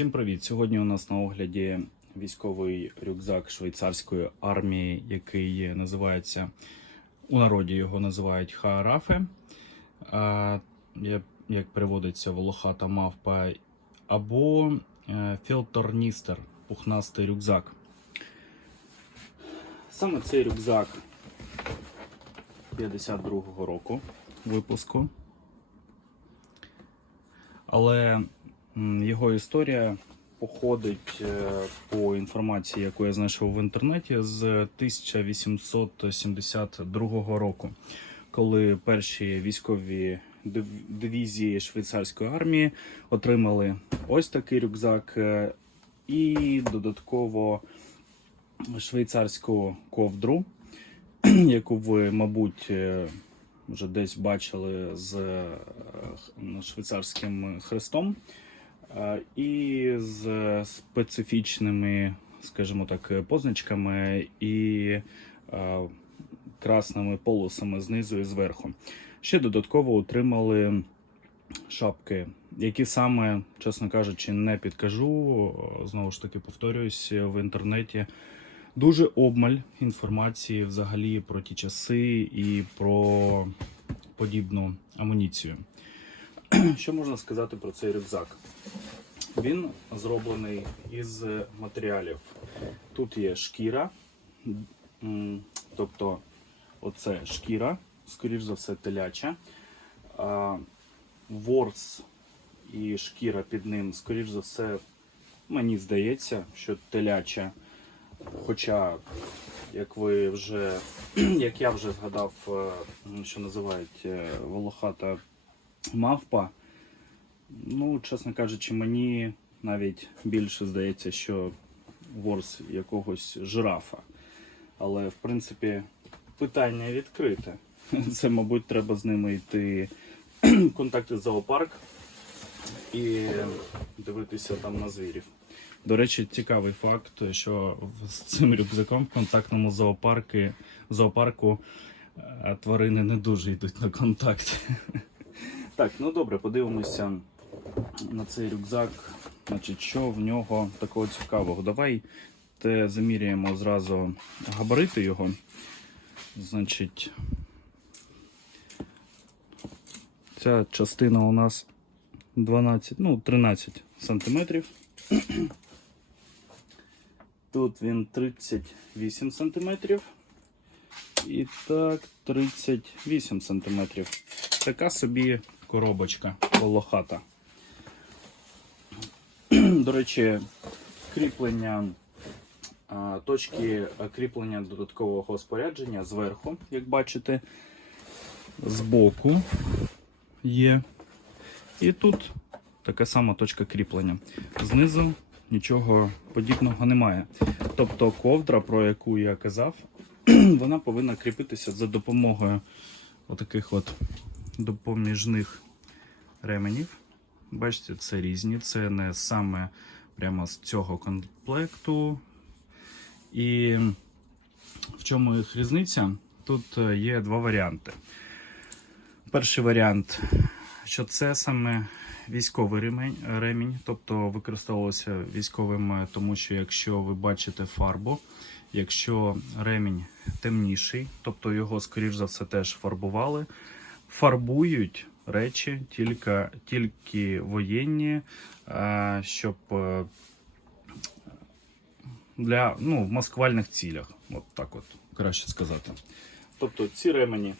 Всім привіт! Сьогодні у нас на огляді військовий рюкзак швейцарської армії, який називається у народі його називають Хаарафе. Як переводиться волохата мавпа, або е, філторністер, пухнастий рюкзак. Саме цей рюкзак 52-го року випуску. Але його історія походить е, по інформації, яку я знайшов в інтернеті, з 1872 року, коли перші військові дивізії швейцарської армії отримали ось такий рюкзак е, і додатково швейцарську ковдру, яку ви, мабуть, е, вже десь бачили з швейцарським хрестом, і з специфічними, скажімо так, позначками і красними полосами знизу і зверху. Ще додатково отримали шапки, які саме, чесно кажучи, не підкажу. Знову ж таки, повторююсь, в інтернеті дуже обмаль інформації взагалі про ті часи і про подібну амуніцію. Що можна сказати про цей рюкзак? Він зроблений із матеріалів. Тут є шкіра, тобто оце шкіра, скоріш за все, теляча. Ворс і шкіра під ним, скоріш за все, мені здається, що теляча. Хоча, як ви вже, як я вже згадав, е, що називають е, волохата мавпа, ну, чесно кажучи, мені навіть більше здається, що ворс якогось жирафа. Але, в принципі, питання відкрите. Це, мабуть, треба з ними йти в контакти з зоопарк і дивитися там на звірів. До речі, цікавий факт, що з цим рюкзаком в контактному зоопарки, зоопарку е, тварини не дуже йдуть на контакт. Так, ну добре, подивимося на цей рюкзак. Значить, що в нього такого цікавого? Давай те заміряємо зразу габарити його. Значить, ця частина у нас 12, ну, 13 сантиметрів. Тут він 38 сантиметрів. І так, 38 сантиметрів. Така собі коробочка волохата. До речі, кріплення, точки кріплення додаткового спорядження зверху, як бачите, збоку є. І тут така сама точка кріплення. Знизу нічого подібного немає. Тобто ковдра, про яку я казав, вона повинна кріпитися за допомогою отаких от допоміжних ременів. Бачите, це різні, це не саме прямо з цього комплекту. І в чому їх різниця? Тут е, є два варіанти. Перший варіант, що це саме військовий ремень, ремінь, тобто використовувався військовим, е, тому що якщо ви бачите фарбу, якщо ремінь темніший, тобто його, скоріш за все, теж фарбували, фарбують речі тільки, тільки воєнні, е, щоб е, для ну, маскувальних цілях, от так от, краще сказати. Тобто ці ремені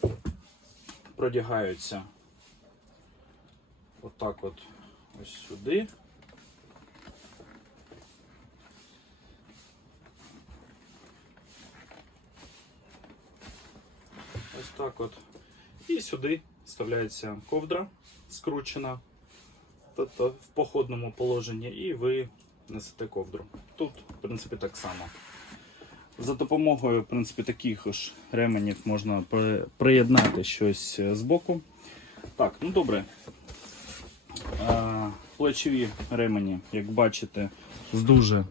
продягаються отак от ось сюди. Ось так от. І сюди вставляється ковдра скручена, тобто в походному положенні, і ви несете ковдру. Тут, в принципі, так само. За допомогою в принципі, таких ж ременів можна приєднати щось е, збоку. Так, ну добре. Плечові ремені, як бачите, з дуже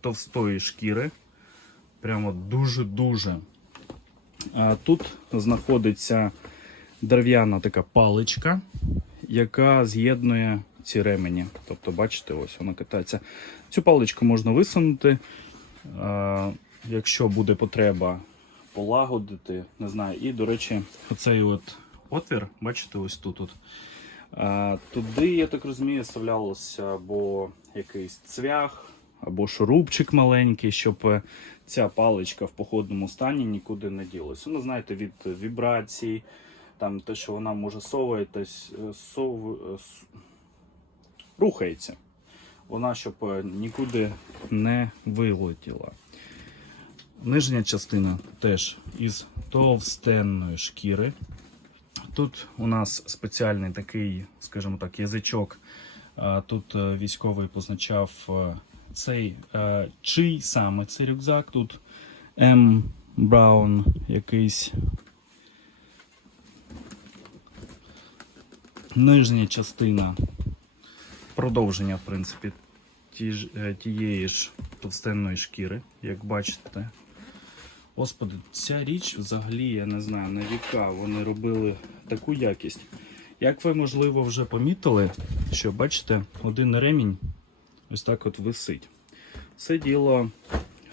товстої шкіри. Прямо дуже-дуже. Тут знаходиться дерев'яна така паличка, яка з'єднує ці ремені. Тобто, бачите, ось вона катається. Цю паличку можна висунути. Е, якщо буде потреба полагодити, не знаю. І, до речі, оцей от отвір, бачите, ось тут. От. Е, туди, я так розумію, вставлялося або якийсь цвях, або шурупчик маленький, щоб е, ця паличка в походному стані нікуди не ділася. Ну, знаєте, від вібрацій, там те, що вона може соватись, е, сов... е, рухається. Вона щоб е, нікуди не вилетіла. Нижня частина теж із товстенної шкіри. Тут у нас спеціальний такий, скажімо так, язичок. Тут військовий позначав цей чий саме цей рюкзак. Тут М. Браун якийсь. Нижня частина продовження, в принципі, ті е, тієї ж товстенної шкіри, як бачите. Господи, ця річ взагалі, я не знаю, на віка вони робили таку якість. Як ви, можливо, вже помітили, що бачите, один ремінь ось так от висить. Все діло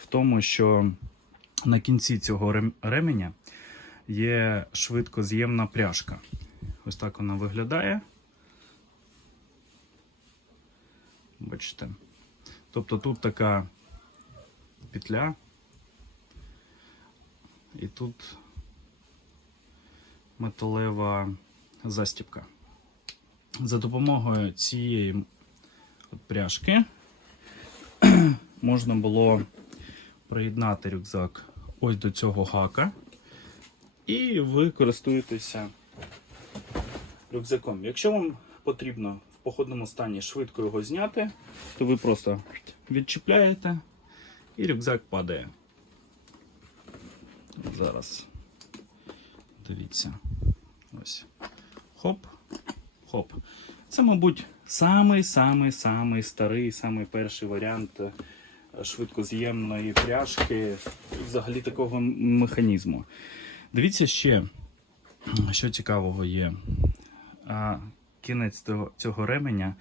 в тому, що на кінці цього рем- ременя є швидкоз'ємна пряжка. Ось так вона виглядає. Бачите. Тобто тут така петля. І тут металева застібка. За допомогою цієї от пряжки можна було приєднати рюкзак ось до цього гака, і ви користуєтеся рюкзаком. Якщо вам потрібно в походному стані швидко його зняти, то ви просто відчіпляєте і рюкзак падає. Зараз. Дивіться. Ось. Хоп. Хоп. Це, мабуть, самий-самий-самий старий, самий перший варіант е, швидкоз'ємної пряжки взагалі такого механізму. Дивіться ще, що цікавого є. Кінець того, цього ременя.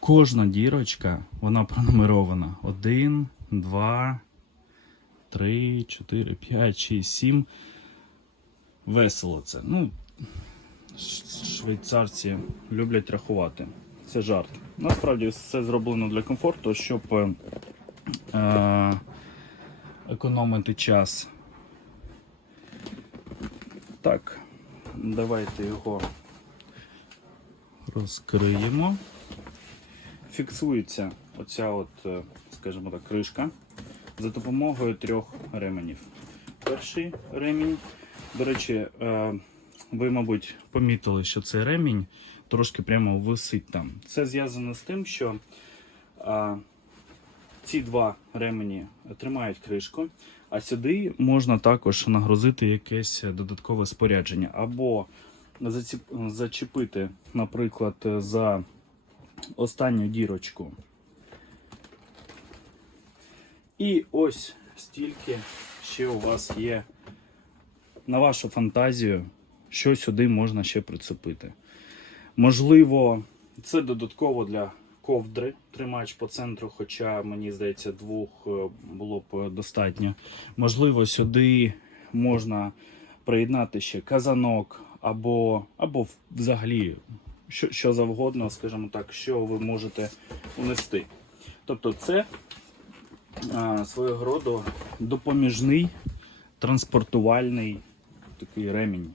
Кожна дірочка, вона пронумерована. Один, два, 3, 4, 5, 6, 7. Весело це. Ну, швейцарці люблять рахувати. Це жарт. Насправді все зроблено для комфорту, щоб е, е, економити час. Так, давайте його розкриємо. Фіксується оця от, е, скажімо так, кришка за допомогою трьох ременів. Перший ремінь, до речі, е, ви, мабуть, помітили, що цей ремінь трошки прямо висить там. Це зв'язано з тим, що е, ці два ремені тримають кришку, а сюди можна також нагрузити якесь додаткове спорядження. Або зачепити, наприклад, за останню дірочку і ось стільки ще у вас є на вашу фантазію, що сюди можна ще прицепити. Можливо, це додатково для ковдри, тримач по центру, хоча, мені здається, двох е, було б достатньо. Можливо, сюди можна приєднати ще казанок, або, або взагалі що, що завгодно, скажімо так, що ви можете унести. Тобто, це а, свого роду допоміжний транспортувальний такий ремінь.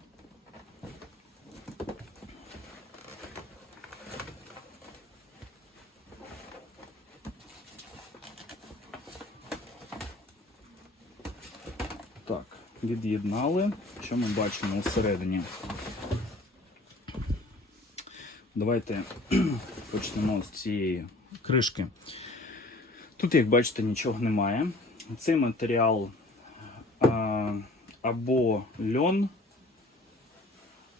Так, від'єднали. Що ми бачимо всередині? Давайте почнемо з цієї кришки. Тут, як бачите, нічого немає. Цей матеріал а, або льон,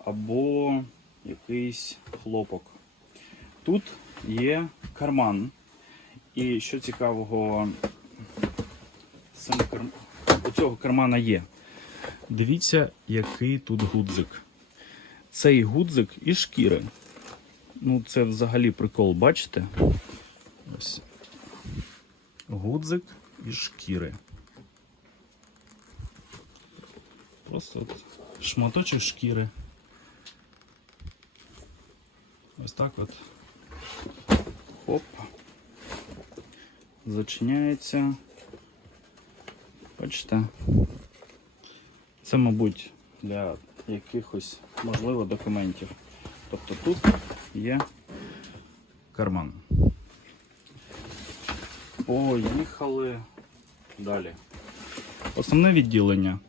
або якийсь хлопок. Тут є карман. І що цікавого, сам кар... у цього кармана є. Дивіться, який тут гудзик. Цей гудзик із шкіри. Ну, це взагалі прикол, бачите? Ось. Гудзик із шкіри. Просто от шматочок шкіри. Ось так от. Хоп. Зачиняється. Бачите? Це, мабуть, для якихось, можливо, документів. Тобто тут є карман. Поїхали далі. Основне відділення.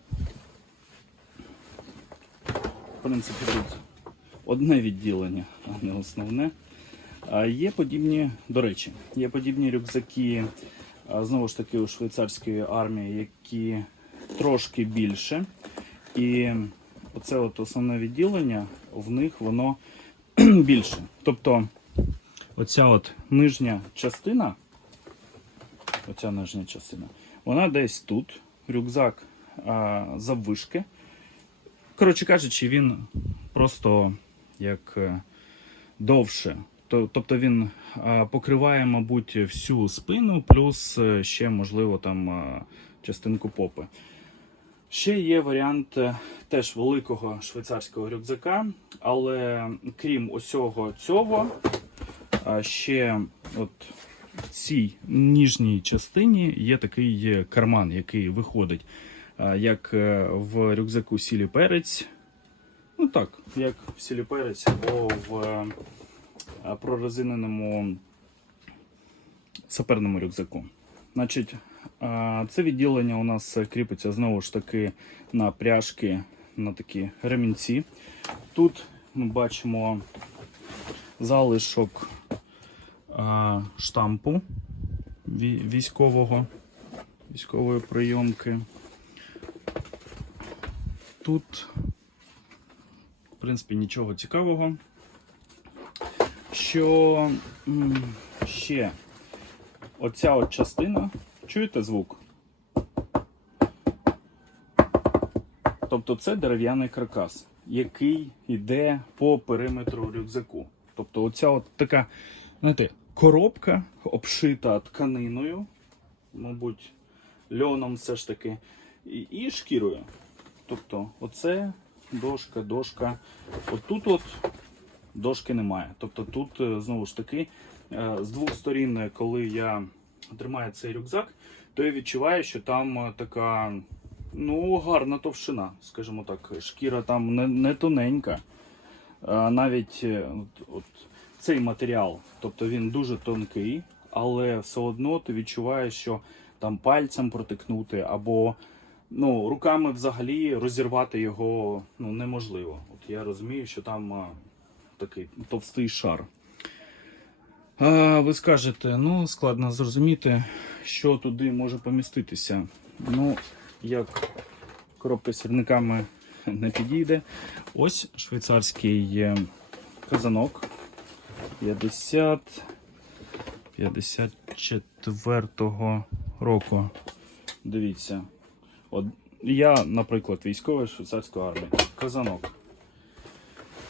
В принципі, тут одне відділення, а не основне. Є подібні, до речі, є подібні рюкзаки, знову ж таки, у швейцарської армії, які трошки більше. І оце от основне відділення, в них воно більше. Тобто, оця от нижня частина, оця нижня частина, вона десь тут, рюкзак а, заввишки. Коротше кажучи, він просто як е, довше. Тобто він покриває, мабуть, всю спину, плюс е, ще, можливо, там частинку попи. Ще є варіант е, теж великого швейцарського рюкзака, але крім усього цього, ще от в цій ніжній частині є такий карман, який виходить як е, в рюкзаку сілі перець. Ну так, як в сілі перець або в е, прорезиненому саперному рюкзаку. Значить, це відділення у нас кріпиться знову ж таки на пряжки, на такі ремінці. Тут ми бачимо залишок штампу військового, військової прийомки. Тут, в принципі, нічого цікавого. Що ще оця от частина, чуєте звук? Тобто це дерев'яний каркас, який йде по периметру рюкзаку. Тобто оця от така, знаєте, коробка обшита тканиною, мабуть, льоном все ж таки, і, і шкірою. Тобто, оце дошка, дошка. Отут от дошки немає. Тобто тут е, знову ж таки з двох сторін, е, коли я тримаю цей рюкзак, то я відчуваю, що там е, така ну, гарна товщина, скажімо так. Шкіра там не, не тоненька. Навіть е, от, от цей матеріал, тобто він дуже тонкий, але все одно ти відчуваєш, що там пальцем протикнути або ну, руками взагалі розірвати його ну, неможливо. От я розумію, що там а, такий товстий шар. А, ви скажете, ну складно зрозуміти, що туди може поміститися. Ну, як коробка з сірниками не підійде. Ось швейцарський е, казанок 50 54 року. Дивіться. От я, наприклад, військовий швейцарської армії. Казанок.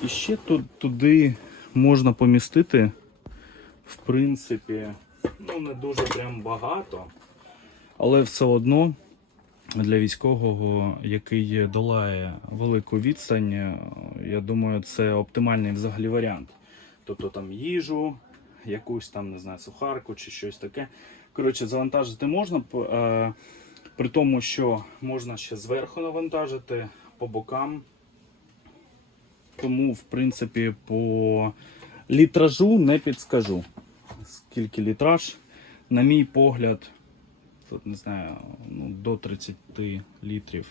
І ще тут туди можна помістити, в принципі, ну не дуже прям багато, але все одно для військового, який долає велику відстань, е, я думаю, це оптимальний взагалі варіант. Тобто там їжу, якусь там, не знаю, сухарку чи щось таке. Коротше, завантажити можна, е, при тому, що можна ще зверху навантажити по бокам. Тому, в принципі, по літражу не підскажу. Скільки літраж, на мій погляд, тут не знаю, ну, до 30 літрів.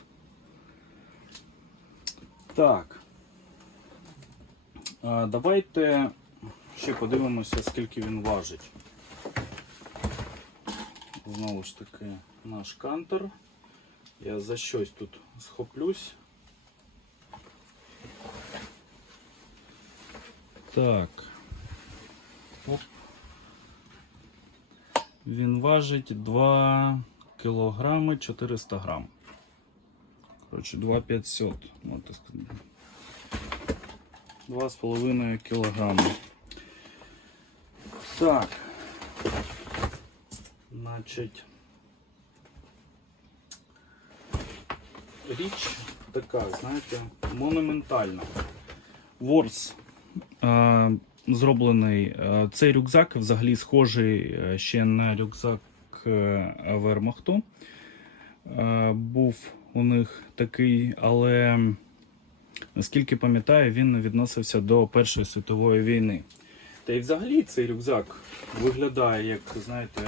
Так. Давайте ще подивимося, скільки він важить. Знову ж таки, наш кантор. Я за щось тут схоплюсь. Так. Оп. Він важить 2 кілограми 400 грам. Коротше, 2500, можна сказати. 2,5 кілограми. Так. Значить. Річ така, знаєте, монументальна. Ворс е, зроблений. е, Цей рюкзак взагалі схожий е, ще на рюкзак е, Вермахту. Був у них такий, але наскільки пам'ятаю, він відносився до Першої світової війни. Та й взагалі цей рюкзак виглядає, як, знаєте,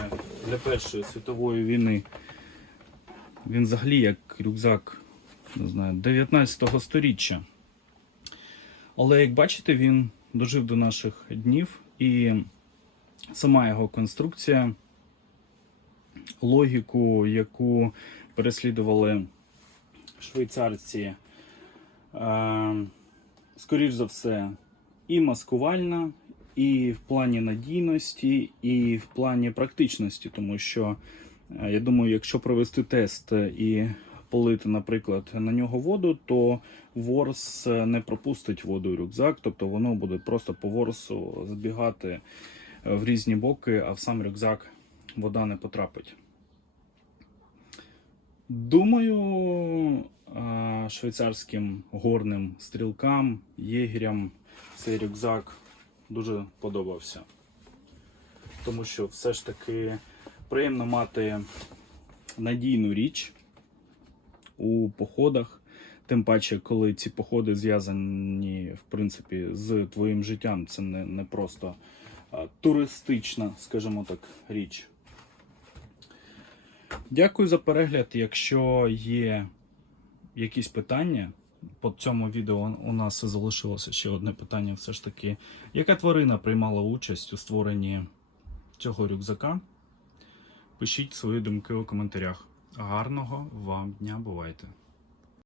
для Першої світової війни. Він взагалі як рюкзак не знаю, 19 сторіччя. Але як бачите, він дожив до наших днів, і сама його конструкція, логіку, яку переслідували швейцарці, е, скоріш за все, і маскувальна, і в плані надійності, і в плані практичності, тому що е, я думаю, якщо провести тест і полити, наприклад, на нього воду, то ворс не пропустить воду у рюкзак, тобто воно буде просто по ворсу збігати е, в різні боки, а в сам рюкзак вода не потрапить. Думаю, е, швейцарським горним стрілкам, єгерям цей рюкзак дуже подобався. Тому що все ж таки приємно мати надійну річ у походах. Тим паче, коли ці походи зв'язані в принципі з твоїм життям, це не, не просто а, туристична, скажімо так, річ. Дякую за перегляд. Якщо є якісь питання, по цьому відео у нас залишилося ще одне питання: все ж таки, яка тварина приймала участь у створенні цього рюкзака? Пишіть свої думки у коментарях. Гарного вам дня, бувайте!